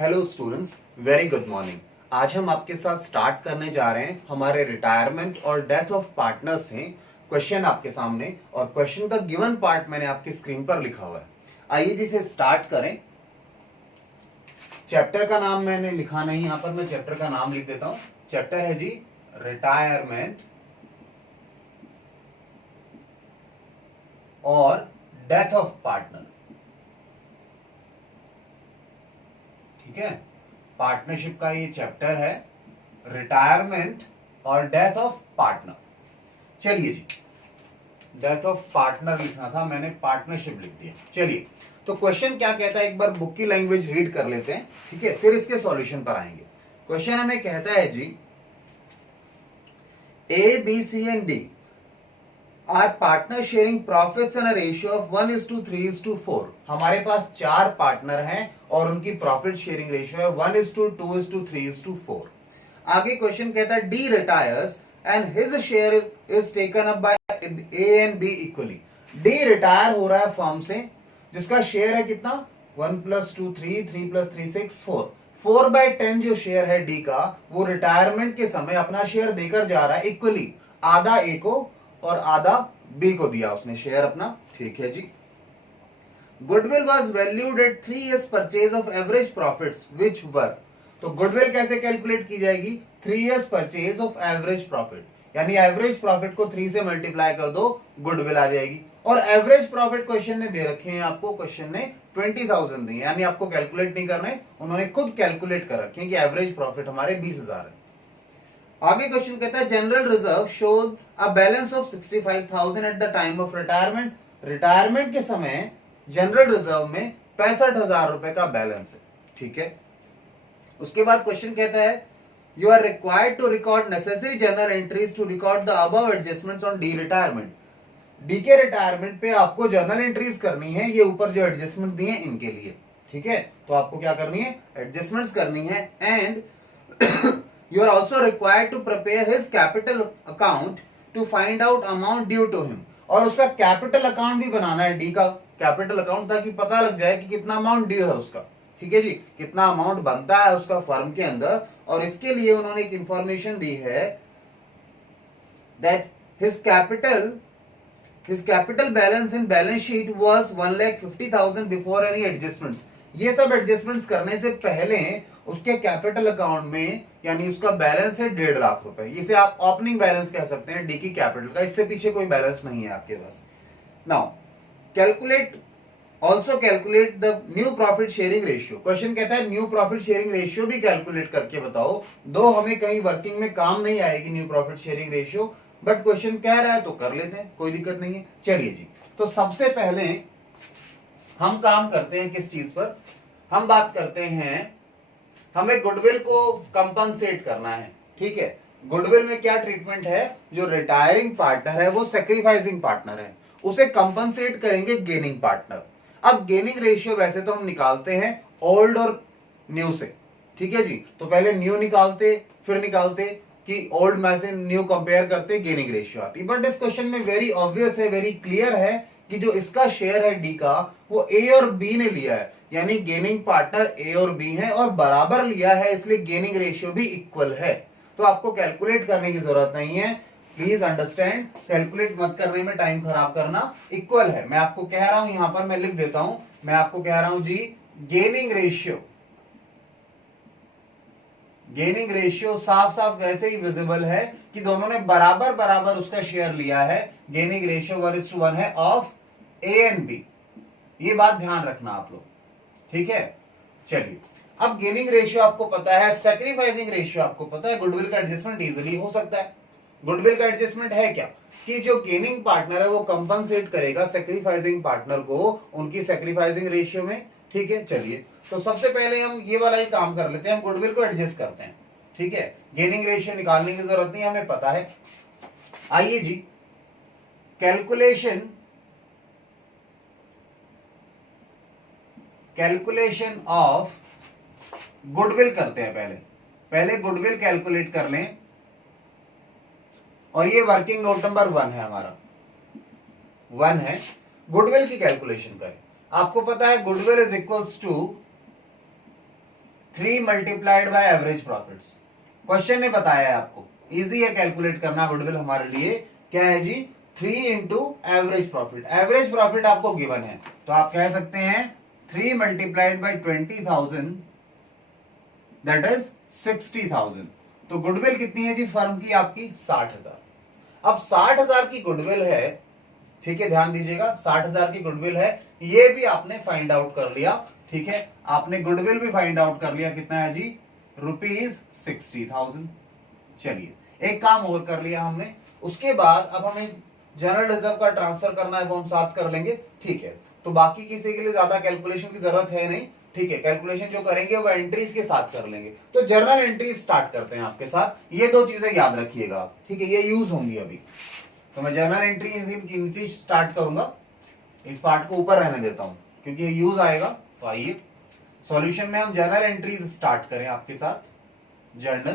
Hello students, very good morning. आज हम आपके साथ स्टार्ट करने जा रहे हैं हमारे रिटायरमेंट और डेथ ऑफ पार्टनर्स हैं। क्वेश्चन आपके सामने और क्वेश्चन का गिवन पार्ट मैंने आपकी स्क्रीन पर लिखा हुआ है। आइए जी से स्टार्ट करें। चैप्टर का नाम मैंने लिखा नहीं, यहां पर मैं चैप्टर का नाम लिख देता हूं। चैप्टर है जी रिटायरमेंट और डेथ ऑफ पार्टनर। ठीक है, पार्टनरशिप का ये चैप्टर है, रिटायरमेंट और डेथ ऑफ पार्टनर। चलिए जी, डेथ ऑफ पार्टनर लिखना था, मैंने पार्टनरशिप लिख दिया। चलिए, तो क्वेश्चन क्या कहता है एक बार बुक की लैंग्वेज रीड कर लेते हैं, ठीक है, फिर इसके सॉल्यूशन पर आएंगे। क्वेश्चन हमें कहता है जी, A B C and D are partner sharing profits in a ratio of 1:3:4। हमारे पास 4 पार्टनर हैं और उनकी प्रॉफिट शेयरिंग रेशियो है 1:2:3:4। आगे क्वेश्चन कहता है D retires and his share is taken up by A and be equally. D retire हो रहा है फर्म से, जिसका शेयर है कितना 1 + 2 3, 3 + 3 6 4। 4/10 जो शेयर है डी का, वो रिटायरमेंट के समय अपना शेयर देकर जा रहा है इक्वली, आधा ए को और आधा बी को दिया उसने शेयर अपना। ठीक है जी। Goodwill was valued at 3 years purchase of average profits which were. तो गुडविल कैसे कैलकुलेट की जाएगी, 3 years purchase of average profit, यानी एवरेज प्रॉफिट को 3 से मल्टीप्लाई कर दो, गुडविल आ जाएगी। और एवरेज प्रॉफिट क्वेश्चन ने दे रखे हैं आपको, क्वेश्चन ने 20,000 दी, यानी आपको कैलकुलेट नहीं करना है, उन्होंने खुद कैलकुलेट कर रखे हैं कि एवरेज प्रॉफिट हमारे 20,000 है। आगे क्वेश्चन कहता है general reserve showed a balance of 65,000 at the time of retirement. Retirement के समय जनरल रिजर्व में 65,000 रुपए का बैलेंस है। ठीक है, उसके बाद क्वेश्चन कहता है you are required to record necessary journal entries to record the above adjustments on D retirement. D के रिटायरमेंट पे आपको जर्नल एंट्रीज करनी है, ये ऊपर जो एडजस्टमेंट दिए इनके लिए। ठीक है, तो आपको क्या करनी है, एडजस्टमेंट्स करनी है। And you are also required to prepare his capital account to find out amount due to him। और उसका कैपिटल अकाउंट भी बनाना है, डी का कैपिटल अकाउंट, ताकि पता लग जाए कि कितना अमाउंट ड्यू है उसका। ठीक है जी, कितना अमाउंट बनता है उसका फर्म के अंदर। और इसके लिए उन्होंने एक इंफॉर्मेशन दी है that his capital balance in balance sheet was 1,50,000 before any adjustments. ये सब एडजस्टमेंट्स करने से पहले उसके कैपिटल अकाउंट में, यानी उसका बैलेंस है 1.5 लाख रुपए। इसे आप ओपनिंग बैलेंस कह सकते हैं डी की कैपिटल का, इससे पीछे कोई बैलेंस नहीं है आपके पास। Now calculate the new profit sharing ratio. Question कहता है न्यू प्रॉफिट शेयरिंग रेशियो भी कैलकुलेट करके बताओ। दो हमें कहीं वर्किंग में काम नहीं आएगी new profit sharing ratio, but question कह रहा है तो कर लेते हैं, कोई दिक्कत नहीं है। चलिए जी, तो सबसे पहले हम काम करते हैं किस चीज पर, हम बात करते हैं, हमें गुडविल को कंपनसेट करना है। ठीक है, गुडविल में क्या ट्रीटमेंट है, जो रिटायरिंग पार्टनर है वो सैक्रिफाइसिंग पार्टनर है, उसे कंपनसेट करेंगे गेनिंग पार्टनर। अब गेनिंग रेशियो वैसे तो हम निकालते हैं ओल्ड और न्यू से। ठीक है जी, तो पहले न्यू निकालते, फिर निकालते कि ओल्ड में से न्यू कंपेयर करते, गेनिंग रेशियो आती। बट इस क्वेश्चन में वेरी ऑब्वियस है, वेरी क्लियर है कि जो इसका शेयर है डी का, वो ए और बी ने लिया है, यानी गेनिंग पार्टनर ए और बी है और बराबर लिया है, इसलिए गेनिंग रेशियो भी इक्वल है। तो आपको कैलकुलेट करने की जरूरत नहीं है, प्लीज अंडरस्टैंड, कैलकुलेट मत करने में टाइम खराब करना, इक्वल है। मैं आपको कह रहा हूं, यहां पर मैं लिख देता हूं, मैं आपको कह रहा हूं जी गेनिंग रेशियो साफ साफ वैसे ही विजिबल है कि दोनों ने बराबर बराबर उसका शेयर लिया है। गेनिंग रेशियो 1:1 है ऑफ ए एंड बी, ये बात ध्यान रखना आप लोग। ठीक है, चलिए, अब गेनिंग रेशियो आपको पता है, सैक्रिफाइसिंग रेशियो आपको पता है, गुडविल का एडजस्टमेंट इजीली हो सकता है। गुडविल का एडजस्टमेंट है क्या, कि जो गेनिंग पार्टनर है वो कंपनसेट करेगा सैक्रिफाइसिंग पार्टनर को उनकी सैक्रिफाइसिंग रेशियो में। ठीक है, चलिए, तो सबसे पहले हम ये वाला ही काम कर लेते हैं, हम गुडविल को एडजस्ट करते हैं। ठीक है, गेनिंग रेशियो निकालने की जरूरत नहीं, हमें पता है। आइए जी, कैलकुलेशन ऑफ गुडविल करते हैं। पहले गुडविल कैलकुलेट कर लें, और ये वर्किंग नोट नंबर 1 है, हमारा 1 है। गुडविल की कैलकुलेशन करें। आपको पता है goodwill is equals to 3 multiplied by average profits. Question ने बताया है आपको, इजी है कैलकुलेट करना गुडविल हमारे लिए। क्या है जी? 3 into average profit. Average profit आपको गिवन है, तो आप कह सकते हैं 3 मल्टीप्लाइड बाय 20,000 दैट इज 60,000। तो गुडविल कितनी है जी फर्म की? आपकी 60,000। अब 60,000 की गुडविल है, ठीक है, ध्यान दीजिएगा, 60,000 की गुडविल है, ये भी आपने फाइंड आउट कर लिया। ठीक है, आपने गुडविल भी फाइंड आउट कर लिया। कितना है जी? ₹60,000। चलिए एक काम और कर लिया हमने। उसके बाद अब हमें जनरल रिजर्व का ट्रांसफर करना है, वो हम साथ कर लेंगे। ठीक है, तो बाकी किसी के लिए ज्यादा कैलकुलेशन की जरूरत है नहीं। ठीक है, कैलकुलेशन जो करेंगे वो एंट्रीज के साथ कर लेंगे। तो जर्नल एंट्रीज स्टार्ट करते हैं आपके साथ। ये दो चीजें याद रखिएगा आप, ठीक है, ये यूज होंगी अभी। तो मैं जर्नल एंट्री स्टार्ट करूंगा, इस पार्ट को ऊपर रहने देता हूं क्योंकि ये यूज आएगा। तो आइए सॉल्यूशन में हम जर्नल एंट्रीज स्टार्ट करें आपके साथ। जर्नल,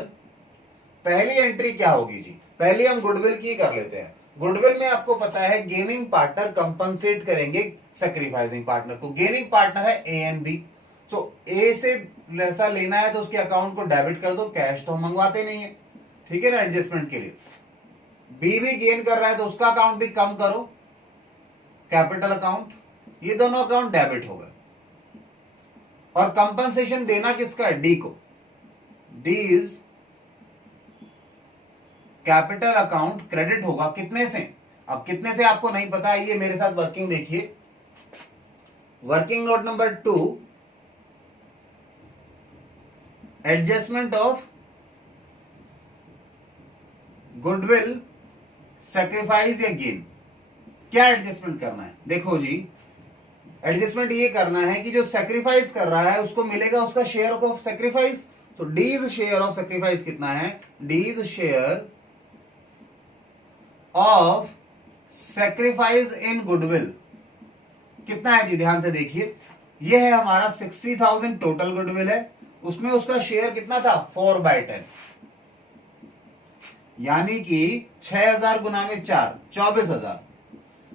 पहली एंट्री क्या होगी जी? पहले हम गुडविल की कर लेते हैं। गुडविल में आपको पता है गेनिंग पार्टनर कंपनसेट करेंगे सैक्रिफाइसिंग पार्टनर को। गेनिंग पार्टनर है ए एंड बी, तो ए से ऐसा लेना है तो उसके अकाउंट को डेबिट कर दो, कैश तो हम मंगवाते नहीं है, ठीक है ना, एडजस्टमेंट के लिए। बी भी गेन कर रहा है तो उसका अकाउंट भी कम करो, कैपिटल अकाउंट, ये दोनों अकाउंट डेबिट हो गए। और कंपनसेशन देना किसका है? डी को। D is capital account credit होगा कितने से? अब कितने से आपको नहीं पता, ये मेरे साथ वर्किंग देखिए। Working note number 2, adjustment of goodwill sacrifice या गेन। क्या एडजस्टमेंट करना है? देखो जी, एडजस्टमेंट ये करना है कि जो सैक्रिफाइस कर रहा है उसको मिलेगा उसका शेयर ऑफ सैक्रिफाइस। तो डीज शेयर ऑफ सैक्रिफाइस कितना है? D's share of sacrifice in goodwill कितना है जी? ध्यान से देखिए, ये है हमारा 60,000 टोटल गुडविल है, उसमें उसका शेयर कितना था? 4/10, यानी कि 6,000 गुना में 4, 24,000।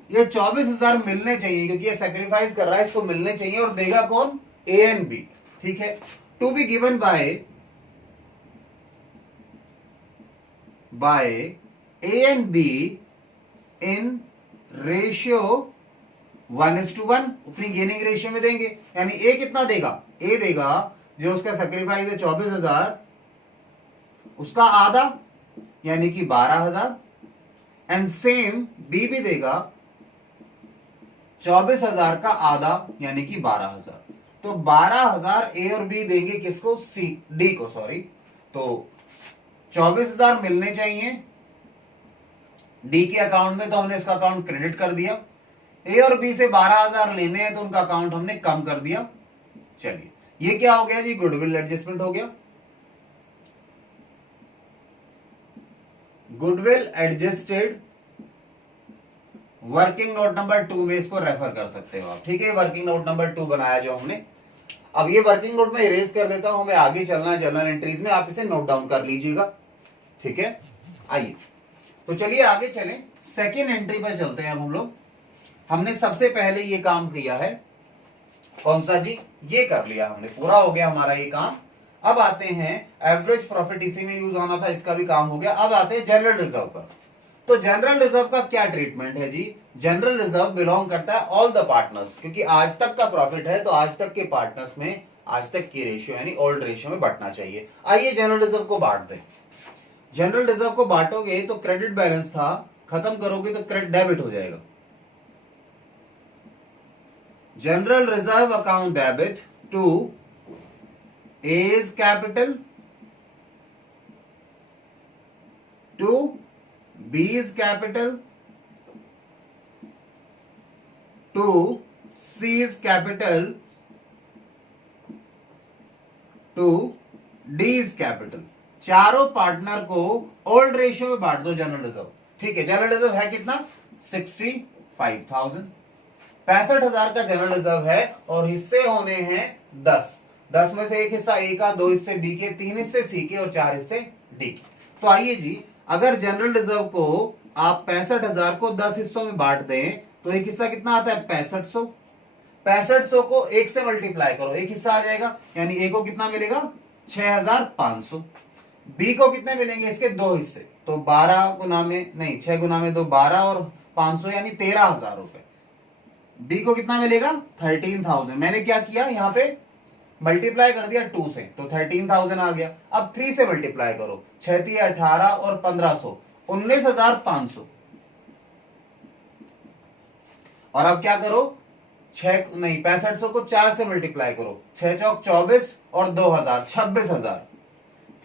ये 24,000 मिलने चाहिए क्योंकि ये सैक्रिफाइस कर रहा है, इसको मिलने चाहिए। और देगा कौन? ए एंड बी, ठीक है। To be given by A and B in ratio 1:1, अपनी गेनिंग रेशियो में देंगे। यानी ए कितना देगा? ए देगा जो उसका सैक्रिफाइस है 24,000, उसका आधा यानी कि 12,000, एंड सेम बी भी देगा 24,000 का आधा यानी कि 12,000। तो 12,000 ए और बी देंगे किसको? सी, डी को, सॉरी। तो 24,000 मिलने चाहिए डी के अकाउंट में, तो हमने इसका अकाउंट क्रेडिट कर दिया। ए और बी से 12,000 लेने हैं तो उनका अकाउंट हमने कम कर दिया। चलिए ये क्या हो गया जी? गुडविल एडजस्टमेंट हो गया। Goodwill adjusted, working note number 2 में इसको रेफर कर सकते हो आप, ठीक है। वर्किंग नोट नंबर 2 बनाया जो हमने। अब ये वर्किंग नोट में इरेज कर देता हूं, हमें आगे चलना है जर्नल एंट्रीज में, आप इसे नोट डाउन कर लीजिएगा, ठीक है। आइए तो चलिए आगे चलें, सेकेंड एंट्री पर चलते हैं अब हम लोग। हमने सबसे पहले ये काम किया है, कौन सा जी? ये कर लिया हमने, पूरा हो गया हमारा ये काम। अब आते हैं एवरेज प्रॉफिट, इसी में यूज होना था, इसका भी काम हो गया। अब आते हैं जनरल रिजर्व पर। तो जनरल रिजर्व का क्या ट्रीटमेंट है जी? जनरल रिजर्व बिलोंग करता है ऑल द पार्टनर्स, क्योंकि आज तक का प्रॉफिट है तो आज तक के पार्टनर्स में आज तक की रेशियो यानी ओल्ड रेशियो में बांटना चाहिए। आइए जनरल रिजर्व को बांट दें। जनरल रिजर्व को बांटोगे तो क्रेडिट बैलेंस था, खत्म करोगे तो क्रेडिट डेबिट हो जाएगा। General reserve account debit to A's capital, to B's capital, to C's capital, to D's capital। चारों पार्टनर को ओल्ड रेशियो में बांट दो जनरल रिजर्व, ठीक है। जनरल रिजर्व है कितना? 65,000। 65,000 का जनरल रिजर्व है और हिस्से होने हैं 10। 10 में से एक हिस्सा ए का, 2 हिस्से बी के, 3 हिस्से सी के और 4 हिस्से डी के। तो आइए जी, अगर जनरल रिजर्व को आप 65,000 को 10 हिस्सों में बांट दें तो एक हिस्सा कितना आता है? 6500। 6500 को 1 से मल्टीप्लाई करो, एक हिस्सा आ जाएगा, यानी ए को कितना मिलेगा 6500। बी को कितने मिलेंगे, इसके दो हिस्से, तो 12 गुना में नहीं 6 गुना में 2 12 और 500 यानी 13,000 रुपए। बी को कितना मिलेगा 13,000। मैंने क्या किया यहाँ पे मल्टीप्लाई कर दिया 2 से, तो 13,000 आ गया। अब 3 से मल्टीप्लाई करो, 6 3 18 और 1500 19,500। और अब क्या करो 6500 को 4 से मल्टीप्लाई करो, 6 चौक 24 और 2000 26,000।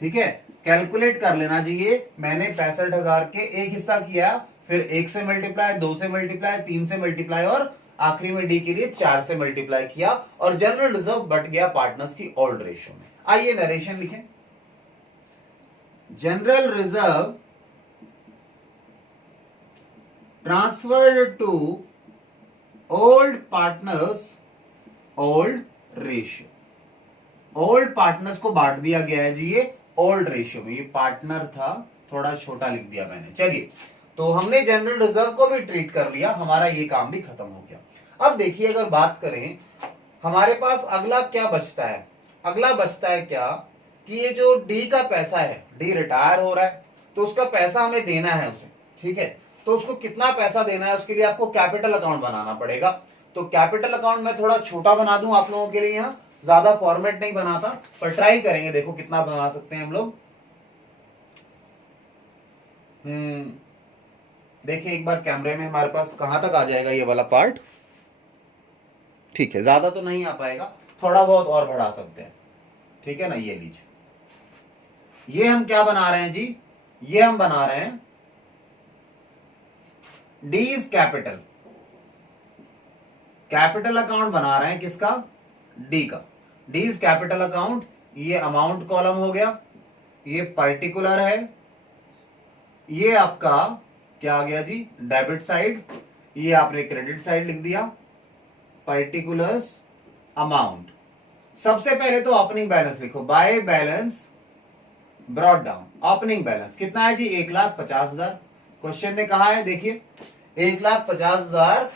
ठीक है, कैलकुलेट कर लेना चाहिए। मैंने 65,000 के एक हिस्सा किया, फिर 1 से मल्टीप्लाई, 2 से मल्टीप्लाई, 3 से मल्टीप्लाई और आखिरी में डी के लिए 4 से मल्टीप्लाई किया, और जनरल रिजर्व बट गया पार्टनर्स की ओल्ड रेशियो में। आइए नरेशन लिखें। General reserve transferred to old partners old ratio. Old partners को बांट दिया गया है जी ये ओल्ड रेशियो में। ये पार्टनर था, थोड़ा छोटा लिख दिया मैंने। चलिए, तो हमने जनरल रिजर्व को भी ट्रीट कर लिया, हमारा ये काम भी खत्म हो गया। अब देखिए, अगर बात करें हमारे पास अगला क्या बचता है, अगला बचता है क्या कि ये जो डी का पैसा है, डी रिटायर हो रहा है, तो उसका पैसा हमें देना है उसे। ठीक है, तो उसको कितना पैसा देना है, उसके लिए आपको कैपिटल अकाउंट बनाना पड़ेगा। तो कैपिटल अकाउंट मैं थोड़ा छोटा बना दूं आप लोगों के लिए, यहाँ ज्यादा फॉर्मेट नहीं बनाता, पर ट्राई करेंगे, देखो कितना बना सकते हैं हम लोग। देखिए एक बार कैमरे में हमारे पास कहां तक आ जाएगा ये वाला पार्ट। ठीक है, ज्यादा तो नहीं आ पाएगा, थोड़ा बहुत और बढ़ा सकते हैं। ठीक है ना, ये लीजिए, ये हम क्या बना रहे हैं जी, ये हम बना रहे हैं डीज कैपिटल, कैपिटल अकाउंट बना रहे हैं किसका, डी का। डीज कैपिटल अकाउंट, ये अमाउंट कॉलम हो गया, ये पर्टिकुलर है, ये आपका क्या आ गया जी डेबिट साइड, ये आपने क्रेडिट साइड लिख दिया, पर्टिकुलर्स अमाउंट। सबसे पहले तो ओपनिंग बैलेंस लिखो, by balance brought down. Opening balance कितना है जी 1,50,000। क्वेश्चन ने कहा है, देखिए 1,50,000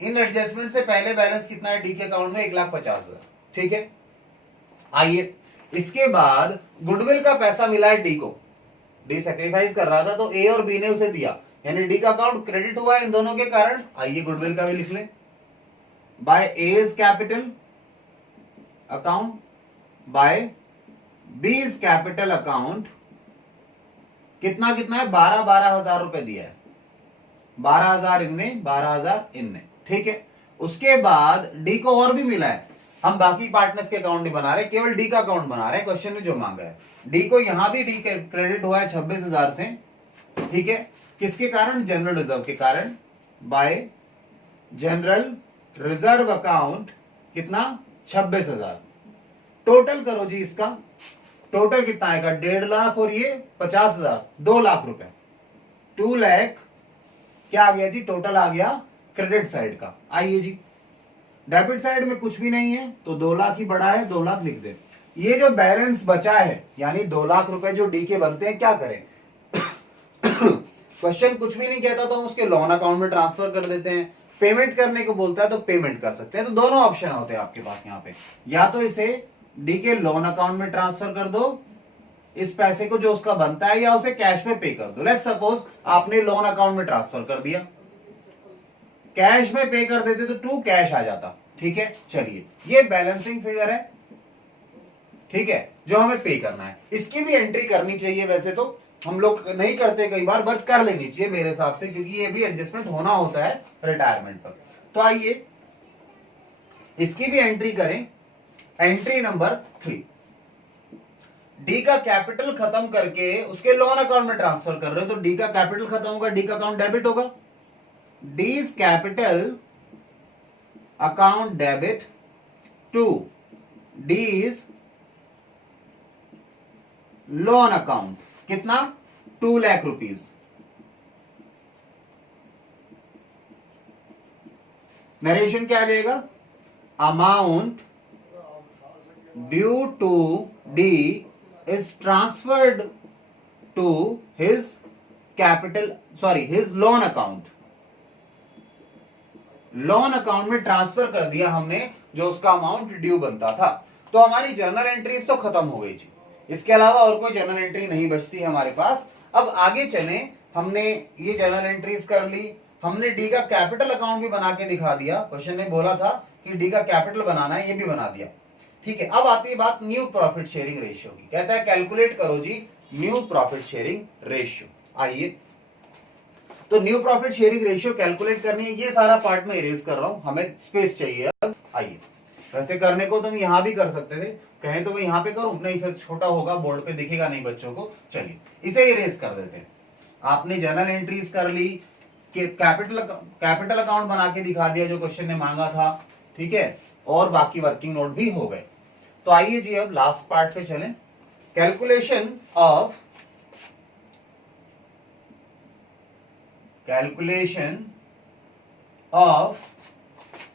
इन एडजस्टमेंट से पहले बैलेंस कितना है डी के अकाउंट में 1,50,000। ठीक है, आइए इसके बाद गुडविल का पैसा मिला है डी को, डी सेक्रीफाइस कर रहा था तो ए और बी ने उसे दिया, यानी डी का अकाउंट क्रेडिट हुआ इन दोनों के कारण। आइए गुडविल का भी लिख लें, by A's capital account by B's capital account. कितना कितना है 12,000 रुपए दिया है, 12,000 इनने 12,000 इनने। ठीक है, उसके बाद डी को और भी मिला है, हम बाकी पार्टनर्स के अकाउंट नहीं बना रहे, केवल डी का अकाउंट बना रहे हैं, क्वेश्चन में जो मांगा है। डी को यहां भी डी क्रेडिट हुआ है 26,000 से। ठीक है, किसके कारण, जनरल रिजर्व के कारण, बाय जनरल रिजर्व अकाउंट कितना 26,000। टोटल करो जी इसका, टोटल कितना आएगा 1.5 लाख और ये 50,000, 2 लाख रुपए, 2 लाख क्या आ गया जी, टोटल आ गया क्रेडिट साइड का। आइए जी डेबिट साइड में कुछ भी नहीं है तो 2 लाख ही बड़ा है, 2 लाख लिख दे। ये जो बैलेंस बचा है यानी 2 लाख रुपए जो डी के बनते हैं, क्या करें क्वेश्चन कुछ भी नहीं कहता तो हम उसके लोन अकाउंट में ट्रांसफर कर देते हैं, पेमेंट करने को बोलता है तो पेमेंट कर सकते हैं। तो दोनों ऑप्शन होते हैं आपके पास यहाँ पे, या तो इसे डी के लोन अकाउंट में ट्रांसफर कर दो इस पैसे को जो उसका बनता है, या उसे कैश में पे कर दो। लेट्स सपोज आपने लोन अकाउंट में ट्रांसफर कर दिया, कैश में पे कर देते तो टू कैश आ जाता। ठीक है, चलिए ये बैलेंसिंग फिगर है, ठीक है, जो हमें पे करना है। इसकी भी एंट्री करनी चाहिए, वैसे तो हम लोग नहीं करते कई बार, बट कर लेनी चाहिए मेरे हिसाब से, क्योंकि ये भी एडजस्टमेंट होना होता है रिटायरमेंट पर। तो आइए इसकी भी एंट्री करें। एंट्री नंबर 3, डी का कैपिटल खत्म करके उसके लोन अकाउंट में ट्रांसफर कर रहे हो, तो डी का कैपिटल खत्म होगा, डी का अकाउंट डेबिट होगा, D's capital account debit to D's loan account, कितना 2 लाख रुपीज। नरेशन क्या आ जाएगा, amount due to D is transferred to his capital, sorry, his loan account. Loan account में ट्रांसफर कर दिया हमने जो उसका अमाउंट ड्यू बनता था। तो हमारी जर्नल एंट्रीज तो खत्म हो गई जी, इसके अलावा और कोई जर्नल एंट्री नहीं बचती है हमारे पास। अब आगे चले, हमने ये जर्नल एंट्रीज कर ली, हमने डी का कैपिटल अकाउंट भी बना के दिखा दिया, क्वेश्चन ने बोला था कि डी का कैपिटल बनाना है, ये भी बना दिया। ठीक है, अब आती है बात न्यू प्रॉफिट शेयरिंग रेशियो की। कहता है कैलकुलेट करो जी न्यू प्रॉफिट शेयरिंग रेशियो। आइए, तो new profit sharing ratio calculate करनी है, ये सारा पार्ट में इरेज कर रहा हूं, हमें स्पेस चाहिए। अब आइए, वैसे करने को तुम यहां भी कर सकते थे, कहें तो मैं यहां पे करूं, नहीं फिर छोटा होगा, बोर्ड पे दिखेगा नहीं बच्चों को। चलिए इसे इरेज कर देते हैं। आपने जर्नल एंट्रीज कर ली, कैपिटल अकाउंट बना के दिखा दिया जो क्वेश्चन ने मांगा था, ठीक है, और बाकी वर्किंग नोट भी हो गए। तो आइए जी अब लास्ट पार्ट पे चलें, calculation of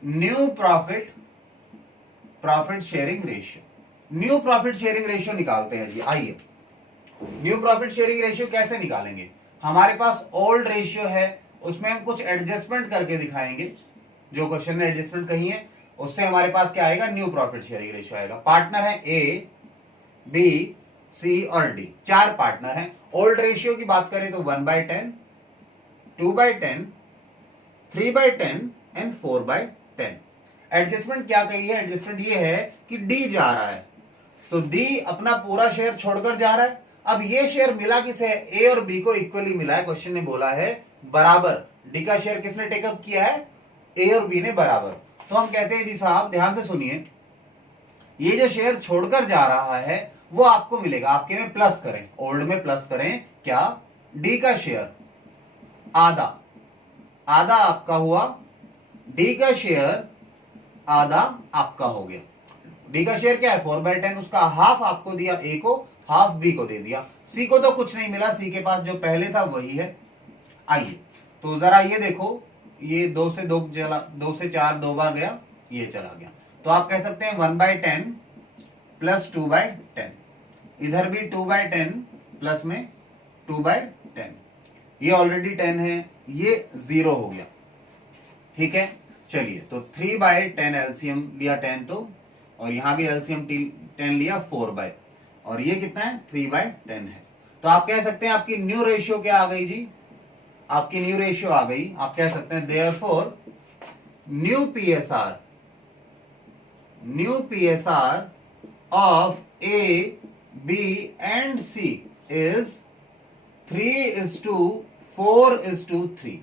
new profit sharing ratio. New profit sharing ratio निकालते हैं जी। आइए, न्यू प्रॉफिट शेयरिंग रेशियो कैसे निकालेंगे? हमारे पास ओल्ड रेशियो है, उसमें हम कुछ एडजस्टमेंट करके दिखाएंगे, जो क्वेश्चन ने एडजस्टमेंट कही है उससे हमारे पास क्या आएगा, न्यू प्रॉफिट शेयरिंग रेशियो आएगा। पार्टनर है ए, बी, सी और डी, 4 पार्टनर हैं। ओल्ड रेशियो की बात करें तो 1/10, 2/10, 3/10 एंड 4/10। एडजस्टमेंट क्या कही है? एडजस्टमेंट ये है कि डी जा रहा है, तो डी अपना पूरा शेयर छोड़कर जा रहा है। अब ये शेयर मिला किसे? ए और बी को इक्वली मिला है, क्वेश्चन ने बोला है बराबर। डी का शेयर किसने टेकअप किया है? ए और बी ने बराबर। तो हम कहते हैं जी साहब ध्यान से सुनिए, ये जो शेयर छोड़कर जा रहा है वो आपको मिलेगा, आपके में प्लस करें, ओल्ड में प्लस करें क्या? डी का शेयर आधा, आधा आपका हुआ, डी का शेयर आधा आपका हो गया। डी का शेयर क्या है? 4/10, उसका हाफ आपको दिया ए को, हाफ बी को दे दिया। सी को तो कुछ नहीं मिला, सी के पास जो पहले था वही है। आइए तो जरा ये देखो, ये 2 से 2 चला, 2 से 4 2 बार गया, ये चला गया। तो आप कह सकते हैं 1/10 प्लस 2/10, इधर भी 2/10 प्लस में 2/10, ये ऑलरेडी 10 है, ये 0 हो गया। ठीक है, चलिए तो 3/10 एलसीएम लिया 10 तो, और यहां भी एलसीएम 10 लिया 4/, और ये कितना है? 3/10 है। तो आप कह सकते हैं आपकी न्यू रेशियो क्या आ गई जी? आपकी न्यू रेशियो आ गई, आप कह सकते हैं therefore new PSR of A, B and C is 3:4:3,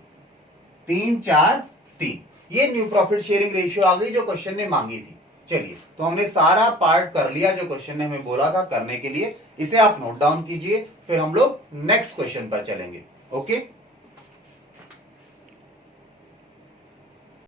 3:4:3। ये न्यू प्रॉफिट शेयरिंग रेशियो आ गई जो क्वेश्चन ने मांगी थी। चलिए तो हमने सारा पार्ट कर लिया जो क्वेश्चन ने हमें बोला था करने के लिए, इसे आप नोट डाउन कीजिए, फिर हम लोग नेक्स्ट क्वेश्चन पर चलेंगे। ओके।